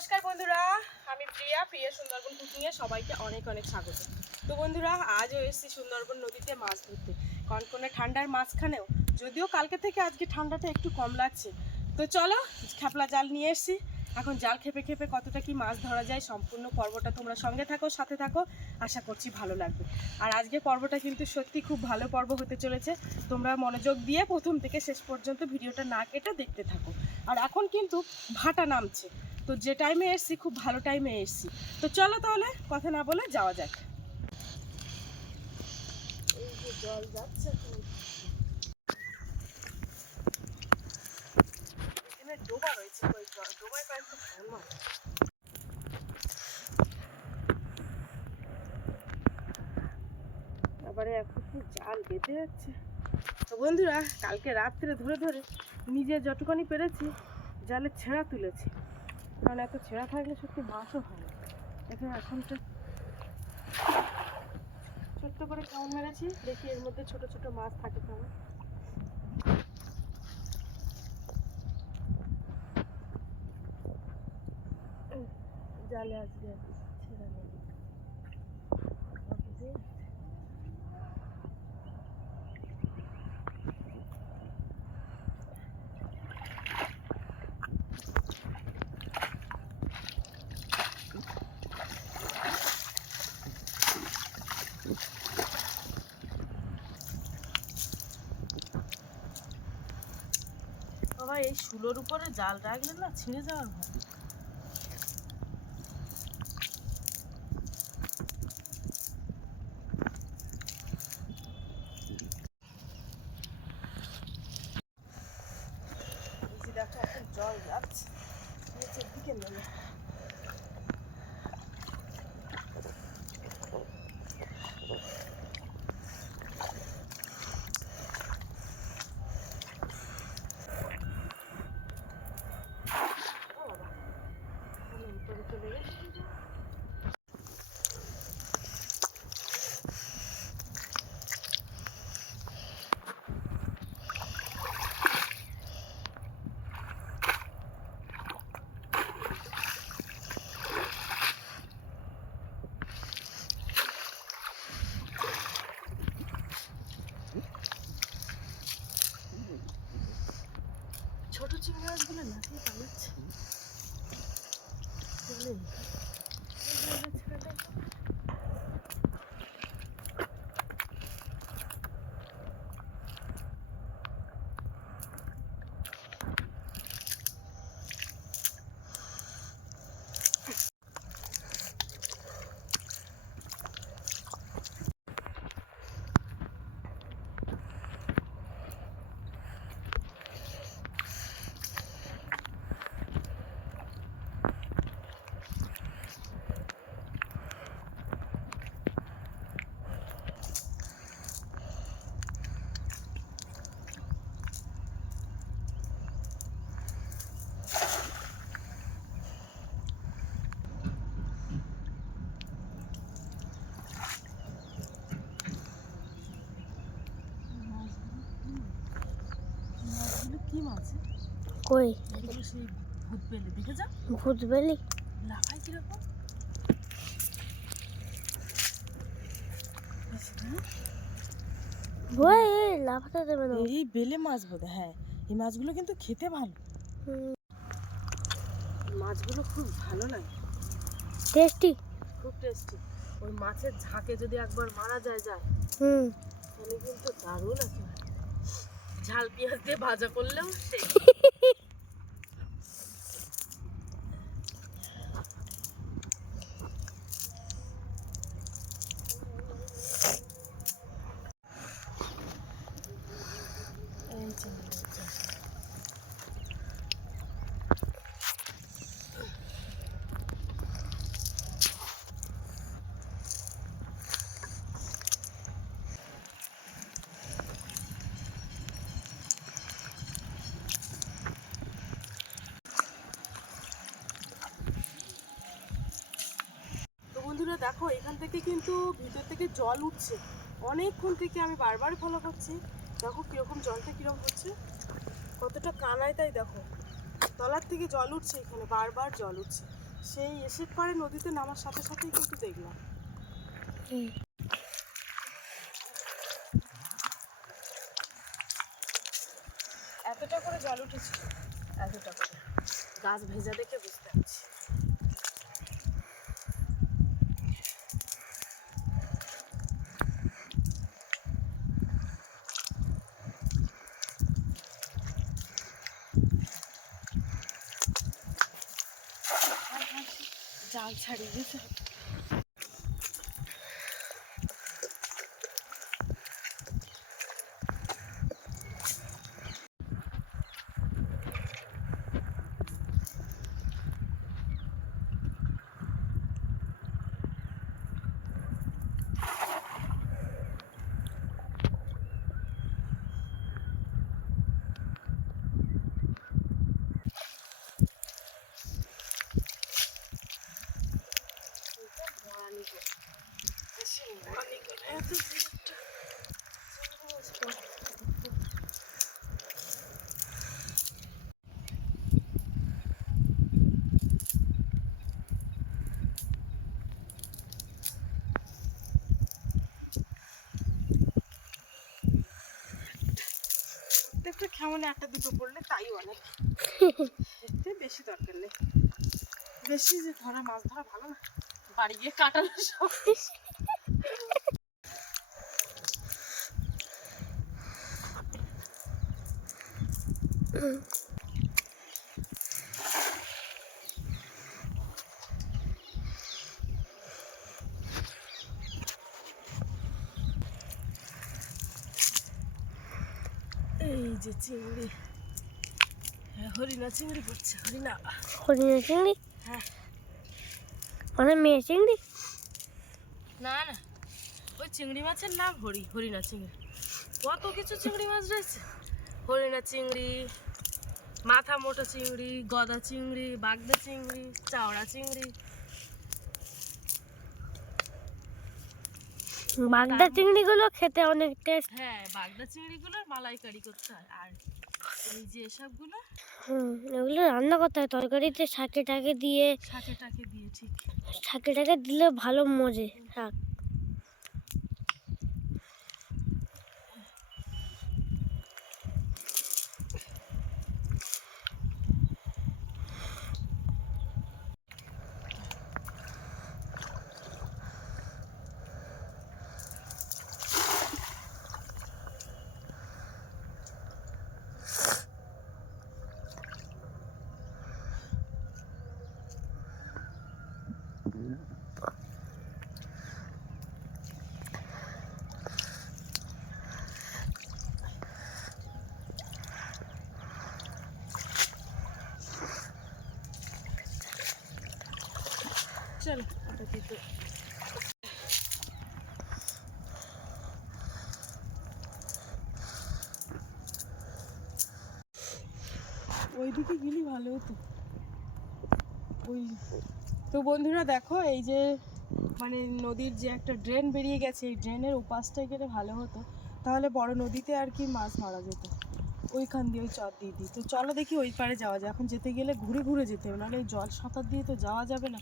নমস্কার বন্ধুরা। আমি প্রিয়া প্রিয়া সুন্দরবন কুকিংয়ে সবাইকে অনেক অনেক স্বাগত। তো বন্ধুরা আজও এসেছি সুন্দরবন নদীতে মাছ ধরতে। কনকনে ঠান্ডার মাঝখানেও যদিও কালকে থেকে আজকে ঠান্ডাটা একটু কম লাগছে। তো চলো খেপলা জাল নিয়ে এসেছি। এখন জাল খেপে খেপে কতটা কি মাছ ধরা যায় সম্পূর্ণ পর্বটা তোমরা সঙ্গে থাকো সাথে থাকো। আশা করছি ভালো লাগবে। আর আজকে পর্বটা কিন্তু সত্যি খুব ভালো পর্ব হতে চলেছে। তোমরা মনোযোগ দিয়ে প্রথম থেকে শেষ পর্যন্ত ভিডিওটা না কেটে দেখতে থাকো। আর এখন কিন্তু ভাটা নামছে। তো যে টাইমে এসছি, খুব ভালো টাইমে এসছি। তো চলো তাহলে, কথা না বলে যাওয়া যাক। জল যাচ্ছে খুব। রয়েছে মাছ তারপরে এখন কি জাল যাচ্ছে। তো বন্ধুরা, কালকে রাত্রে ধরে ধরে নিজে যতখানি পেরেছি, জালে ছেঁড়া তুলেছি। কারণ এত ছেঁড়া থাকলে সত্যি মাছও হয় না। এখানে এখনটা ছোট্ট করে কেমন মেরেছি, দেখি এর মধ্যে ছোট ছোট মাছ থাকে কেমন জালে আজকে ছেঁড়া নেই। এই শুলোর উপরে জাল রাখলে না ছিঁড়ে যাওয়ার ভয় এই যে দেখো এখন জল যাচ্ছে নিচের দিকে নেমে ও বাবা আমি উপরে চলে গেছি ছোট চিংড়ি মাছগুলো নাকি পালাচ্ছে বুঝলেন? এই যে এই যে ছেলেটা কই? এগুলো সেই ভূত পেলে দেখে যা ভূত বেলি লাফাই কীরকম? ওই লাফাতে দেবে না। এই বেলে মাছ বোধ হ্যাঁ এই মাছগুলো কিন্তু খেতে ভালো। মাছগুলো খুব ভালো লাগে। টেস্টি? খুব টেস্টি। ওই মাছের ঝাঁকে যদি একবার মারা যায় যায় হুম। তাহলে কিন্তু দারুণ আছে। ঝাল পেঁয়াজ দিয়ে ভাজা করলেও সেই দেখো, এখান থেকে কিন্তু ভিতর থেকে জল উঠছে। অনেকক্ষণ থেকে আমি বারবার ফলো করছি। দেখো কীরকম জলটা কীরকম হচ্ছে। কতটা কানায় তাই দেখো। তলার থেকে জল উঠছে এখানে, বারবার জল উঠছে। সেই এসে পারে নদীতে নামার সাথে সাথেই কিন্তু দেখলাম। এতটা করে জল উঠেছে। এতটা করে। গাছ ভেজা দেখে বুঝতে পারছি। জাল ছাড়িয়ে দিতে হবে। ভরানি করে। বেশি ভরানি করে এত ভিড়টা। কেমন একটা দুটো পড়লে তাই অনেক। এতে বেশি দরকার নেই। বেশি যে ধরা, মাছ ধরা ভালো না। বাড়ি গিয়ে কাটানো সব। এই যে চিংড়ি। হ্যাঁ, হরিণা চিংড়ি পড়ছে হরিণা। হরিণা চিংড়ি? হ্যাঁ। মানে মেয়ে চিংড়ি? না না। ওই চিংড়ি মাছের নাম হরি হরিণা চিংড়ি। কত কিছু চিংড়ি মাছ রয়েছে। হরিণা চিংড়ি মাথা মোটা চিংড়ি গদা চিংড়ি বাগদা চিংড়ি চাওড়া চিংড়ি। বাগদা চিংড়িগুলো খেতে অনেক টেস্ট হ্যাঁ বাগদা চিংড়িগুলোর মালাইকারি করতে হয়। আর এই যে এসবগুলো? হুম এগুলো রান্না করতে হয়। তরকারিতে শাকে টাকে দিয়ে শাকে টাকে দিয়ে ঠিক। শাকে টাকে দিলে ভালো মজে। শাক চলো আপাতত ওইদিকে গেলে ভালো হতো। ওই, তো বন্ধুরা দেখো, এই যে মানে নদীর যে একটা ড্রেন বেরিয়ে গেছে, এই ড্রেনের উপাসটায় গেলে ভালো হতো। তাহলে বড় নদীতে আর কি মাছ মারা যেত। ওইখান দিয়ে ওই চর দিয়ে তো চলো দেখি ওই পারে যাওয়া যায়। এখন যেতে গেলে ঘুরে ঘুরে যেতে হবে, নাহলে ওই জল সাঁতার দিয়ে তো যাওয়া যাবে না।